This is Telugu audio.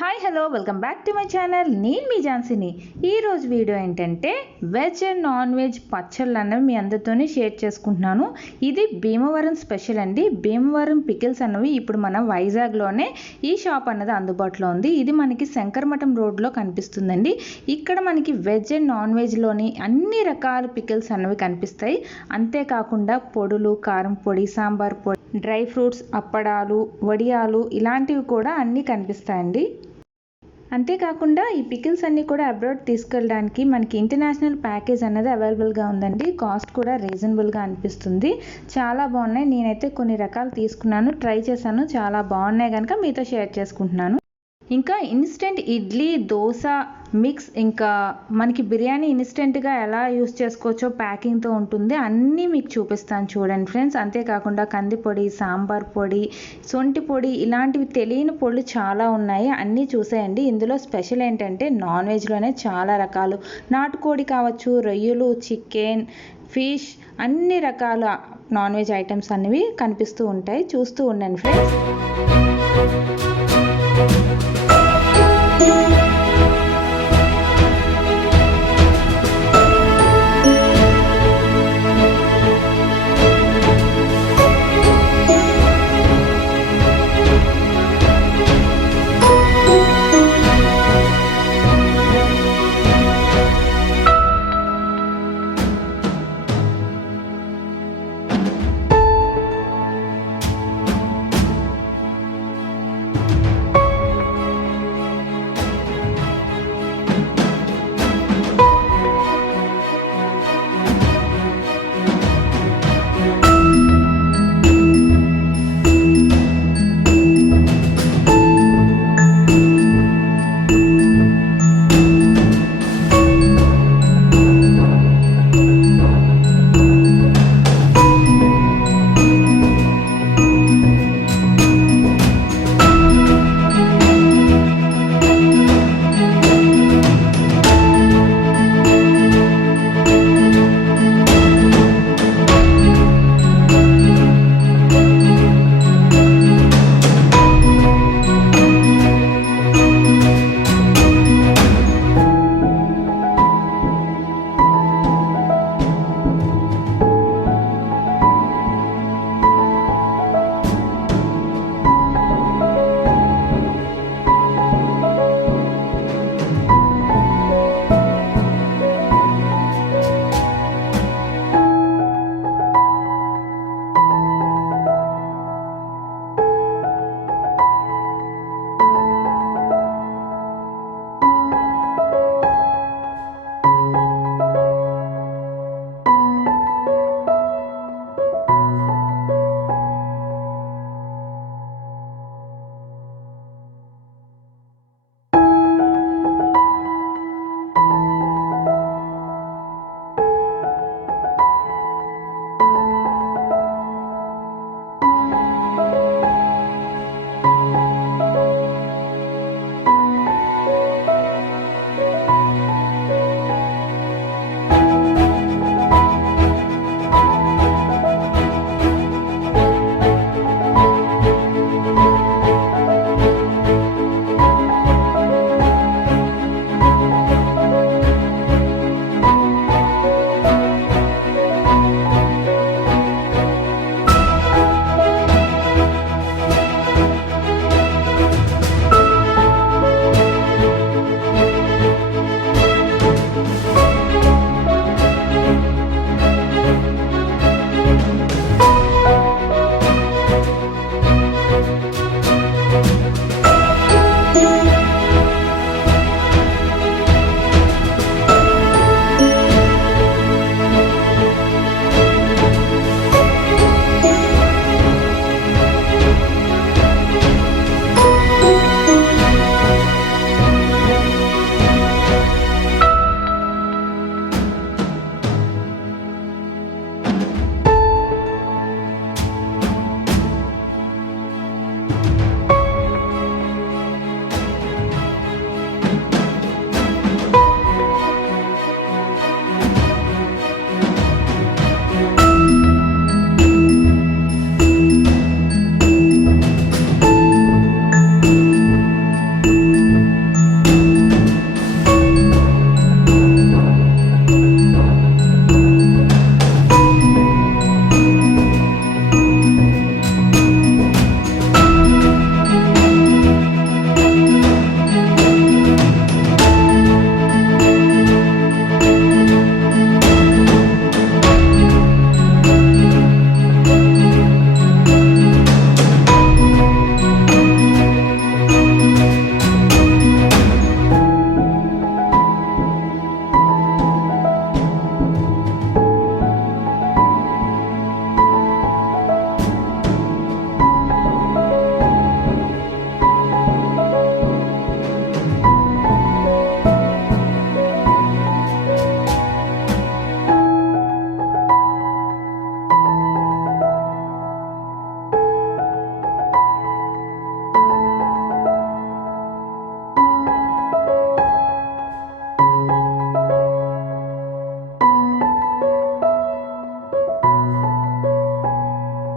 Hi hello welcome back to my channel. నేను మీ ఝాన్సీని. ఈరోజు వీడియో ఏంటంటే వెజ్ అండ్ నాన్ వెజ్ పచ్చళ్ళు అన్నవి మీ అందరితోనే షేర్ చేసుకుంటున్నాను. ఇది భీమవరం స్పెషల్ అండి. భీమవరం పికిల్స్ అన్నవి ఇప్పుడు మన వైజాగ్లోనే ఈ షాప్ అన్నది అందుబాటులో ఉంది. ఇది మనకి శంకరమఠం రోడ్లో కనిపిస్తుందండి. ఇక్కడ మనకి వెజ్ అండ్ నాన్ వెజ్లోని అన్ని రకాల పికిల్స్ అన్నవి కనిపిస్తాయి. అంతేకాకుండా పొడులు, కారం పొడి, సాంబార్ పొడి, డ్రై ఫ్రూట్స్, అప్పడాలు, వడియాలు ఇలాంటివి కూడా అన్నీ కనిపిస్తాయండి. అంతేకాకుండా ఈ పికిల్స్ అన్నీ కూడా అబ్రాడ్ తీసుకెళ్ళడానికి మనకి ఇంటర్నేషనల్ ప్యాకేజ్ అనేది అవైలబుల్గా ఉందండి. కాస్ట్ కూడా రీజనబుల్గా అనిపిస్తుంది. చాలా బాగున్నాయి. నేనైతే కొన్ని రకాలు తీసుకున్నాను, ట్రై చేశాను. చాలా బాగున్నాయి కనుక మీతో షేర్ చేసుకుంటున్నాను. ఇంకా ఇన్స్టెంట్ ఇడ్లీ, దోశ మిక్స్, ఇంకా మనకి బిర్యానీ ఇన్స్టెంట్గా ఎలా యూస్ చేసుకోవచ్చో ప్యాకింగ్తో ఉంటుంది. అన్నీ మీకు చూపిస్తాను చూడండి ఫ్రెండ్స్. అంతేకాకుండా కందిపొడి, సాంబార్ పొడి, సొంటి పొడి ఇలాంటివి తెలియని పొడులు చాలా ఉన్నాయి. అన్నీ చూసేయండి. ఇందులో స్పెషల్ ఏంటంటే నాన్ వెజ్లోనే చాలా రకాలు, నాటుకోడి కావచ్చు, రొయ్యలు, చికెన్, ఫిష్, అన్ని రకాల నాన్ వెజ్ ఐటమ్స్ అనేవి కనిపిస్తూ ఉంటాయి. చూస్తూ ఉండండి ఫ్రెండ్స్.